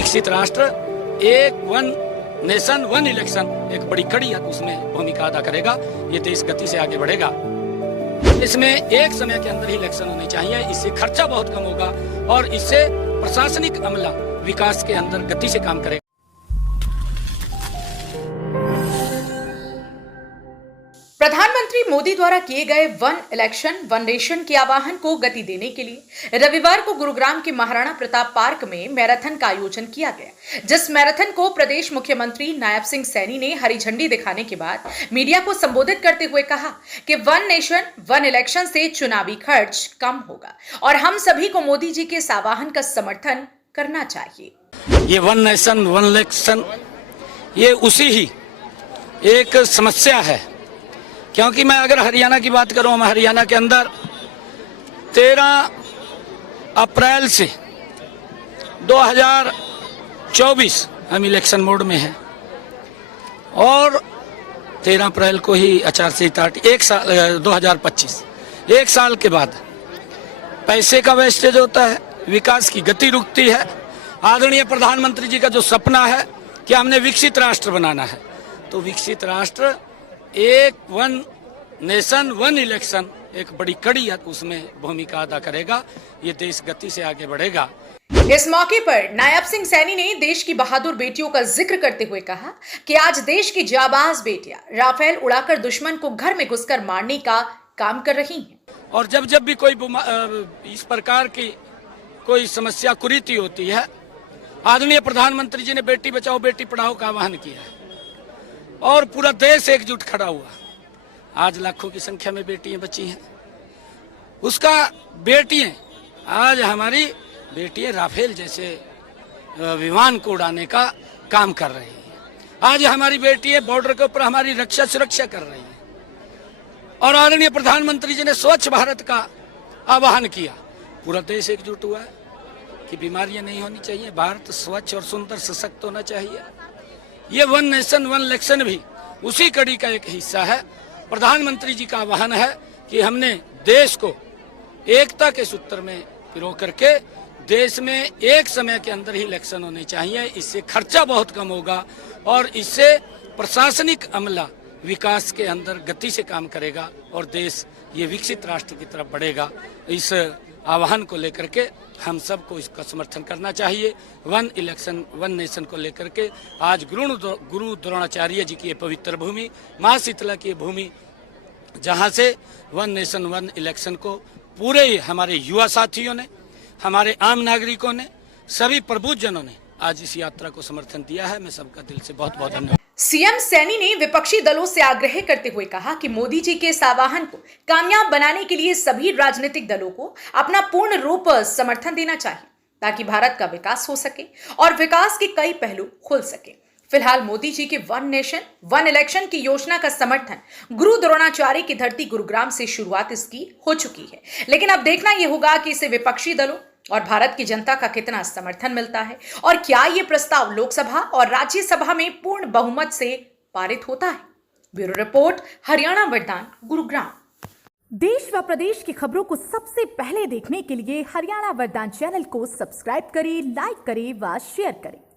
विकसित राष्ट्र एक वन नेशन वन इलेक्शन एक बड़ी कड़ी उसमें भूमिका अदा करेगा। ये देश गति से आगे बढ़ेगा। इसमें एक समय के अंदर ही इलेक्शन होने चाहिए। इससे खर्चा बहुत कम होगा और इससे प्रशासनिक अमला विकास के अंदर गति से काम करेगा। प्रधानमंत्री मोदी द्वारा किए गए वन इलेक्शन वन नेशन के आह्वान को गति देने के लिए रविवार को गुरुग्राम के महाराणा प्रताप पार्क में मैराथन का आयोजन किया गया, जिस मैराथन को प्रदेश मुख्यमंत्री नायब सिंह सैनी ने हरी झंडी दिखाने के बाद मीडिया को संबोधित करते हुए कहा कि वन नेशन वन इलेक्शन से चुनावी खर्च कम होगा और हम सभी को मोदी जी के इस आह्वान का समर्थन करना चाहिए। ये वन नेशन वन इलेक्शन ये उसी ही एक समस्या है, क्योंकि मैं अगर हरियाणा की बात करूं, हम हरियाणा के अंदर 13 अप्रैल से 2024 हम इलेक्शन मोड में हैं और 13 अप्रैल को ही आचार संहिता एक साल 2025 एक साल के बाद पैसे का वेस्टेज होता है, विकास की गति रुकती है। आदरणीय प्रधानमंत्री जी का जो सपना है कि हमने विकसित राष्ट्र बनाना है, तो विकसित राष्ट्र एक वन नेशन वन इलेक्शन एक बड़ी कड़ी उसमें भूमिका अदा करेगा। ये देश गति से आगे बढ़ेगा। इस मौके पर नायब सिंह सैनी ने देश की बहादुर बेटियों का जिक्र करते हुए कहा कि आज देश की जाबाज बेटियां राफेल उड़ाकर दुश्मन को घर में घुसकर मारने का काम कर रही हैं। और जब जब भी कोई इस प्रकार की कोई समस्या कुरीति होती है, आदरणीय प्रधानमंत्री जी ने बेटी बचाओ बेटी पढ़ाओ का आह्वान किया है और पूरा देश एकजुट खड़ा हुआ। आज लाखों की संख्या में बेटियां बची हैं, उसका बेटियां आज हमारी बेटियां राफेल जैसे विमान को उड़ाने का काम कर रही हैं। आज हमारी बेटियां बॉर्डर के ऊपर हमारी रक्षा सुरक्षा कर रही हैं और आदरणीय प्रधानमंत्री जी ने स्वच्छ भारत का आह्वान किया। पूरा देश एकजुट हुआ है कि बीमारियां नहीं होनी चाहिए, भारत स्वच्छ और सुंदर सशक्त होना चाहिए। ये वन नेशन वन इलेक्शन भी उसी कड़ी का एक हिस्सा है। प्रधानमंत्री जी का आह्वान है कि हमने देश को एकता के सूत्र में पिरो करके देश में एक समय के अंदर ही इलेक्शन होने चाहिए। इससे खर्चा बहुत कम होगा और इससे प्रशासनिक अमला विकास के अंदर गति से काम करेगा और देश ये विकसित राष्ट्र की तरफ बढ़ेगा। इस आह्वान को लेकर के हम सबको इसका समर्थन करना चाहिए। वन इलेक्शन वन नेशन को लेकर के आज गुरु द्रोणाचार्य जी की ये पवित्र भूमि, माँ शीतला की भूमि, जहाँ से वन नेशन वन इलेक्शन को पूरे हमारे युवा साथियों ने, हमारे आम नागरिकों ने, सभी प्रबुद्धजनों ने आज इस यात्रा को समर्थन दिया है। मैं सबका दिल से बहुत बहुत धन्यवाद। सीएम सैनी ने विपक्षी दलों से आग्रह करते हुए कहा कि मोदी जी के इस आह्वान को कामयाब बनाने के लिए सभी राजनीतिक दलों को अपना पूर्ण रूप समर्थन देना चाहिए ताकि भारत का विकास हो सके और विकास के कई पहलू खुल सके। फिलहाल मोदी जी के वन नेशन वन इलेक्शन की योजना का समर्थन गुरु द्रोणाचार्य की धरती गुरुग्राम से शुरुआत इसकी हो चुकी है, लेकिन अब देखना यह होगा कि इसे विपक्षी दलों और भारत की जनता का कितना समर्थन मिलता है और क्या यह प्रस्ताव लोकसभा और राज्यसभा में पूर्ण बहुमत से पारित होता है। ब्यूरो रिपोर्ट, हरियाणा वरदान, गुरुग्राम। देश व प्रदेश की खबरों को सबसे पहले देखने के लिए हरियाणा वरदान चैनल को सब्सक्राइब करें, लाइक करें व शेयर करें।